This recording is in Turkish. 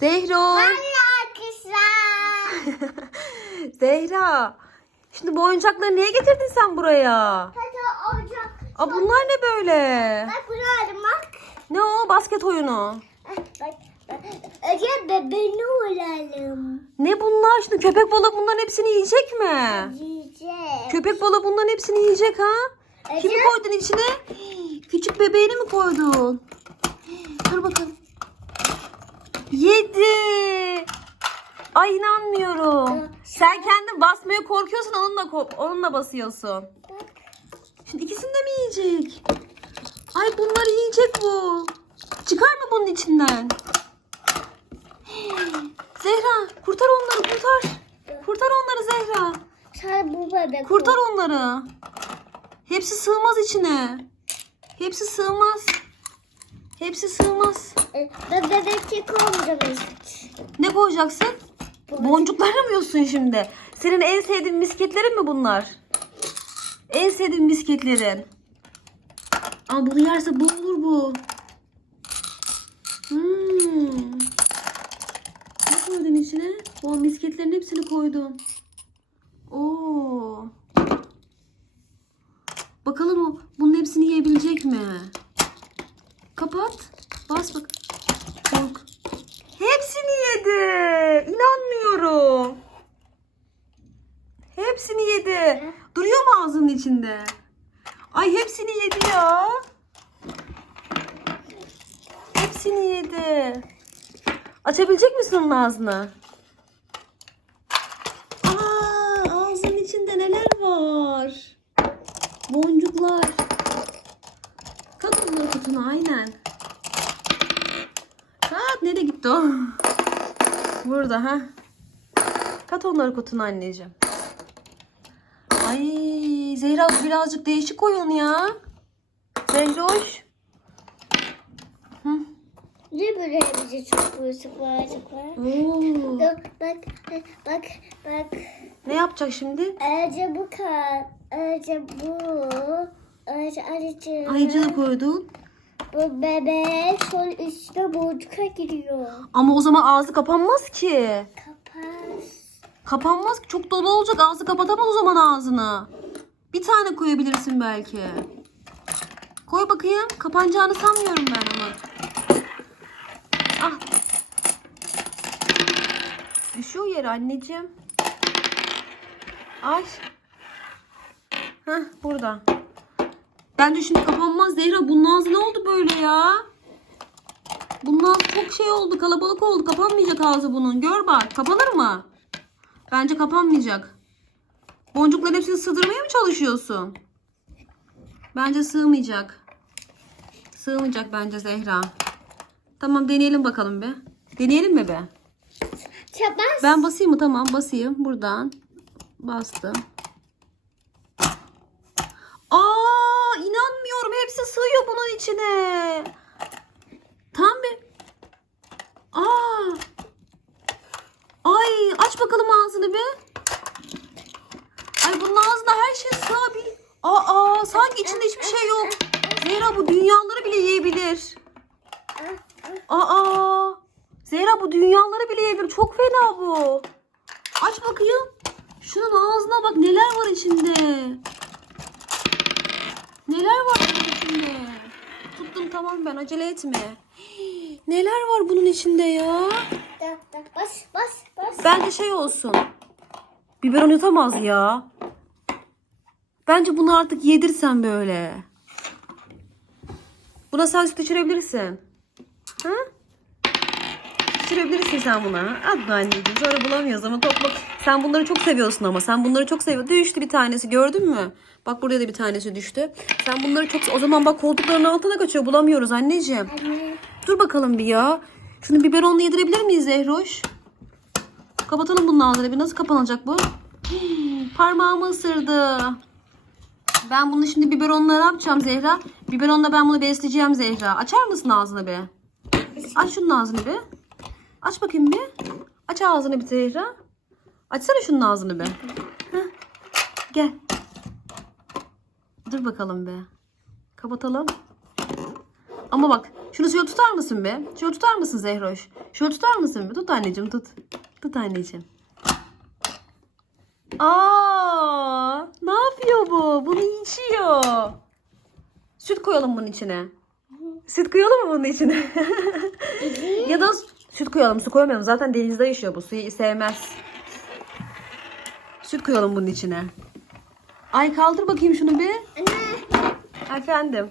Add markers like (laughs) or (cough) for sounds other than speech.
Zehro. Arkadaşlar. (laughs) Zehra. Şimdi bu oyuncakları niye getirdin sen buraya? Olacak. Aa bunlar ne böyle? Bak bunu aldım bak. Ne o? Basket oyunu. Bak. bak. Önce bebeğini olalım. Ne bunlar? Şimdi köpek balığı bunların hepsini yiyecek mi? Yiyeceğiz. Köpek balığı bunların hepsini yiyecek ha? Kimi Ece- koydun içine? Küçük bebeğini mi koydun? (gasps) Dur bakalım. Yedi. Ay inanmıyorum. Sen kendin basmaya korkuyorsun onunla onunla basıyorsun. Şimdi ikisini de mi yiyecek? Ay bunları yiyecek bu. Çıkar mı bunun içinden? (gasps) Zehra kurtar onları kurtar. Kurtar onları Zehra. Kurtar onları. Hepsi sığmaz içine. Hepsi sığmaz. Hepsi sığmaz. E, Ben bebekçik olmayacağım hiç. Ne koyacaksın? Boncuklarla mı yiyorsun şimdi? Senin en sevdiğin misketlerin mi bunlar? En sevdiğin misketlerin. Aa bunu yerse boğulur bu. Hmm. Ne koydun içine? O misketlerin hepsini koydum. Oo. Bakalım o bunun hepsini yiyebilecek mi? Kapat. Bas bak. Kork. Hepsini yedi. İnanmıyorum. Hepsini yedi. Duruyor mu ağzının içinde? Ay hepsini yedi ya. Hepsini yedi. Açabilecek misin onun ağzını? Aa, ağzının içinde neler var? Boncuklar. Kutuna aynen. Kat nereye gitti o? Burada ha. Kat onları kutuna anneciğim. Ay Zehra birazcık değişik oyun ya. Zehroş. Hı. Ne böyle bize çok boşluk var. Oo. Dur, Bak bak bak. Ne yapacak şimdi? Önce bu kar. Önce bu. Önce arıcı. Ayıcı da koydun. Bu bebek sol üstüne boğucuka giriyor. Ama o zaman ağzı kapanmaz ki. Kapat. Kapanmaz ki. Çok dolu olacak. Ağzı kapatamaz o zaman ağzını. Bir tane koyabilirsin belki. Koy bakayım. Kapanacağını sanmıyorum ben ama. Ah. Düşüyor yere anneciğim. Ay. Heh burada. Bence şimdi kapanmaz Zehra. Bunun ağzı ne oldu böyle ya? Bunun ağzı çok şey oldu. Kalabalık oldu. Kapanmayacak ağzı bunun. Gör bak. Kapanır mı? Bence kapanmayacak. Boncukların hepsini sığdırmaya mı çalışıyorsun? Bence sığmayacak. Sığmayacak bence Zehra. Tamam deneyelim bakalım be. Deneyelim mi be? Çabas. Ben basayım mı? Tamam basayım. Buradan bastım. Aa inanmıyorum. Hepsi sığıyor bunun içine. Tam bir. Aa. Ay aç bakalım ağzını bir. Ay bunun ağzına her şey sığabilir. Aa sanki içinde hiçbir şey yok. Zehra bu dünyaları bile yiyebilir. Aa. Zehra bu dünyaları bile yiyebilir. Çok fena bu. Aç bakayım. Şunun ağzına bak neler var içinde. Neler var bunun içinde? Tamam ben acele etme. Hii, Neler var bunun içinde ya? Bas bas bas. Bence şey olsun. Biberon yutamaz ya. Bence bunu artık yedirsen böyle. Buna sen süt içirebilirsin. Ha? İçirebilirsin sen buna. Be anneciğim. Sonra bulamıyoruz ama topla. Sen bunları çok seviyorsun ama. Sen bunları çok seviyorsun. Düştü bir tanesi gördün mü? Bak buraya da bir tanesi düştü. Sen bunları çok... O zaman bak koltukların altına kaçıyor. Bulamıyoruz anneciğim. Anne. Dur bakalım bir ya. Şunu biberonla yedirebilir miyiz Zehroş? Kapatalım bunun ağzını bir. Nasıl kapanacak bu? Parmağımı ısırdı. Ben bunu şimdi biberonla ne yapacağım Zehra? Biberonla ben bunu besleyeceğim Zehra. Açar mısın ağzını bir? Aç şunun ağzını bir. Aç bakayım bir. Aç ağzını bir Zehra. Açsana şunun ağzını bir. Heh. Gel. Dur bakalım be. Kapatalım. Ama bak Şunu şöyle tutar mısın be? Şöyle tutar mısın Zehroş? Şöyle tutar mısın be? Tut anneciğim tut. Tut anneciğim. Aa, ne yapıyor bu? Bunu içiyor. Süt koyalım bunun içine. Süt koyalım mı bunun içine? (laughs) ya da süt koyalım. Su koymayalım. Zaten denizde yaşıyor bu. Suyu sevmez. Süt koyalım bunun içine. Ay kaldır bakayım şunu bir. Anne. Efendim.